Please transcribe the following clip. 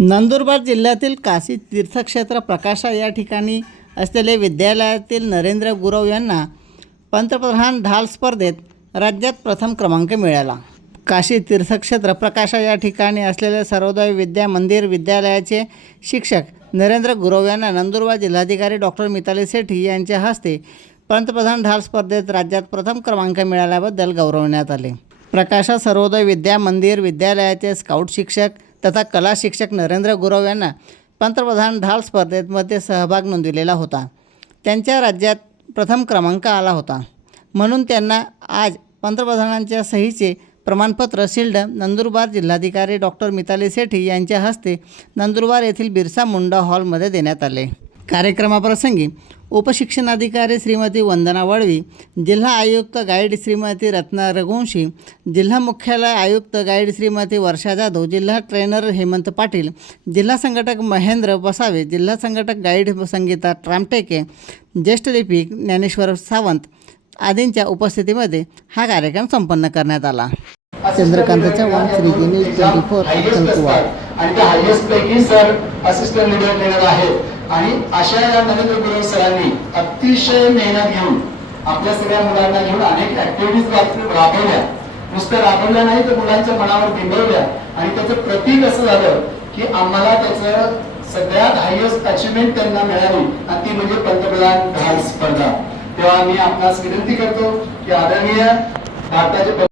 नंदुरबार जिल्ह्यातील काशी तीर्थक्षेत्र प्रकाशा या ठिकाणी असलेले विद्यालयातील नरेंद्र गुरव यांना पंतप्रधान ढाल स्पर्धेत राज्यात प्रथम क्रमांक मिळाला. काशी तीर्थक्षेत्र प्रकाशा या ठिकाणी असलेले सर्वोदय विद्या मंदिर विद्यालयाचे शिक्षक नरेंद्र गुरव यांना नंदुरबार जिल्हाधिकारी डॉक्टर मिताली सेठी यांच्या हस्ते पंतप्रधान ढाल स्पर्धेत राज्यात प्रथम क्रमांक मिळाल्याबद्दल गौरवण्यात आले. प्रकाशा सर्वोदय विद्या मंदिर विद्यालयाचे स्काउट शिक्षक तथा कला शिक्षक नरेंद्र गुरव यांना पंतप्रधान ढाल स्पर्धेमध्ये सहभाग नोंदविलेला होता. त्यांच्या राज्यात प्रथम क्रमांक आला होता. म्हणून त्यांना आज पंतप्रधानांच्या सहीचे प्रमाणपत्र शिल्ड नंदुरबार जिल्हाधिकारी डॉक्टर मिताली सेठी यांच्या हस्ते नंदुरबार येथील बिरसा मुंडा हॉलमध्ये देण्यात आले. कार्यक्रमाप्रसंगी उपशिक्षणाधिकारी श्रीमती वंदना वळवी जिल्हा आयुक्त गाईड श्रीमती रत्ना रघुवंशी जिल्हा मुख्यालय आयुक्त गाईड श्रीमती वर्षा जाधव जिल्हा ट्रेनर हेमंत पाटील जिल्हा संघटक महेंद्र बसावे जिल्हा संघटक गाईड संगीता ट्रामटेके ज्येष्ठ लिपिक ज्ञानेश्वर सावंत आदींच्या उपस्थितीमध्ये हा कार्यक्रम संपन्न करण्यात आला. चंद्रकांत चव्हाण श्री ट्वेंटी फोर आणि त्या हायएस्ट पैकी सर असिस्टंट लिडर ट्रेनर आहेत. आणि अशा या नरेंद्र गुरव सरांनी अतिशय मेहनत घेऊन आपल्या सगळ्या मुलांना घेऊन अनेक ऍक्टिव्हिटीज राबवल्या. नुसतं राबवल्या नाही तर मुलांच्या मनावर बिंबवल्या. आणि त्याचं प्रतीक असं झालं की आम्हाला त्याचं सगळ्यात हायएस्ट अचिव्हमेंट त्यांना मिळाली. आणि ती म्हणजे पंतप्रधान ढाल स्पर्धा. तेव्हा मी आपणास विनंती करतो की आदरणीय भारताचे